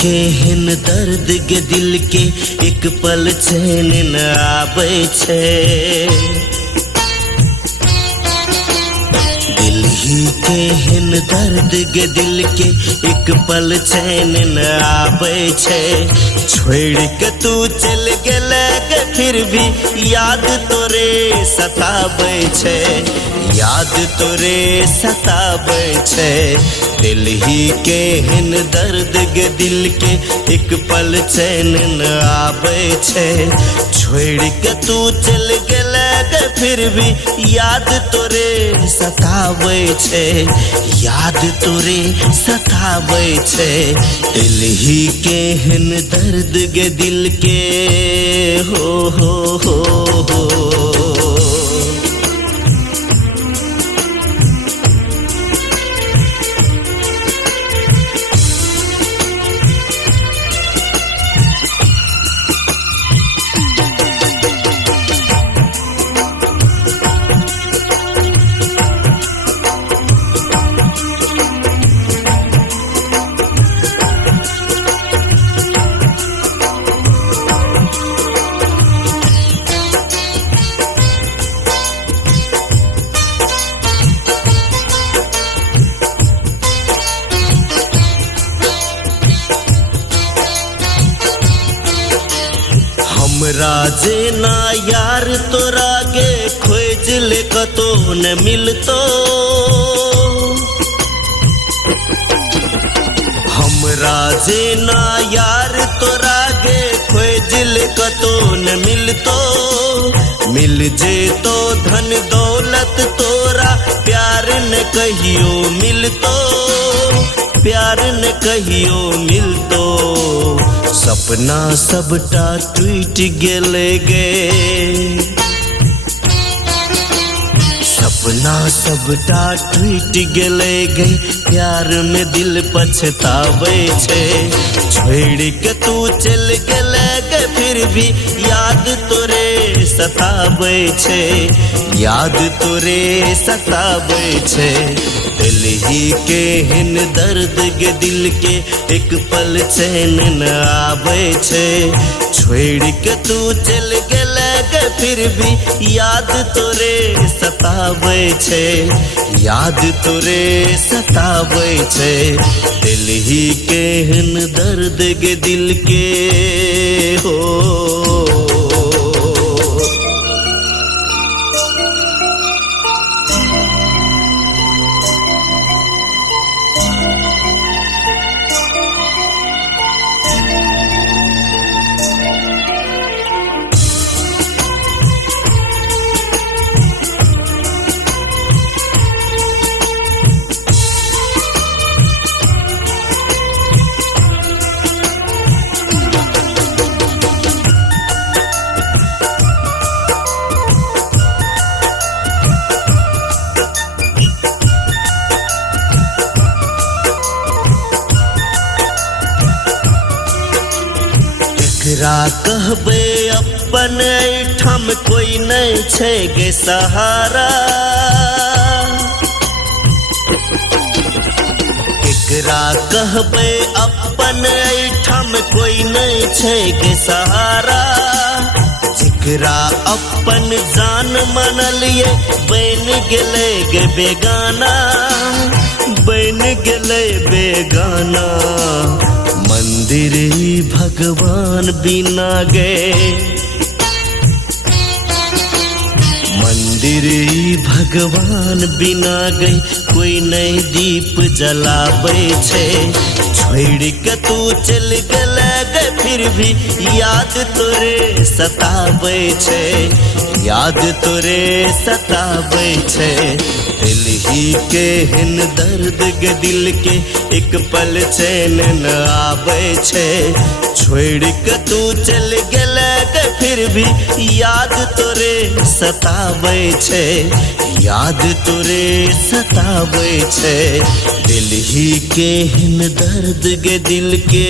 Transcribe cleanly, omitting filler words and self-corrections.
केहन दर्द के दिल के एक पल चैन न आबै छै। दिल ही केहन दर्द के दिल के एक पल चैन न आबै छै। छोड़ के तू चल गेले के फिर भी याद तोरे सताबै छै, याद तोरे सताबै छै। दिल ही केहन दर्द के दिल के एक पल चैन न आबै छै। छोड़ के तू चल गेले के फिर भी याद तोरे सताबै छै, याद तोरे सताबै छै। दिल ही केहन दर्द के दिल के हो। हमरा जेना यार तोरा गे खोज ले कतो न मिलतो। हमरा जेना यार तोरा गे खोज ले कतो न मिलतो। मिल जेतो धन दौलत तोरा प्यार न कहियो मिलतो, प्यार न कहियो मिलतो। सपना सबटा टूट गेले गे, सपना सबटा टूट गेले गे। प्यार में दिल पछतावे छै। छोड़ के तू चल गेले गे फिर भी याद तोरे सतावे छै, याद तोरे सतावे छै। दिल ही केहन दर्द के दिल के एक पल चैन न आबै छै। छोड़ के तू चल गेले गे फिर भी याद तोरे सताबै छै, याद तोरे सताबै छै। दिल ही केहन दर्द के दिल के हो। केकरा कहबे अपन ऐठम कोई नहीं छै गे सहारा। केकरा कहबे अपन ऐठम कोई नहीं छै गे सहारा। जेकरा अपन जान मनलिए बन गेले गे बेगाना, बन गेले बेगाना। मंदिर ही भगवान बिना गए, मंदिर ही भगवान बिना गए। कोई नहीं दीप जलाबै छै। छोड़ के तू चल गेले गे फिर भी याद तोरे सताबै छै, याद तोरे सताबै छै। दिल ही केहन दर्द के दिल के एक पल चैन न आबै छै। छोड़ के तू चल गेले गे फिर भी याद तोरे सताबै छै, याद तोरे सताबै छै। दिल ही केहन दर्द के दिल के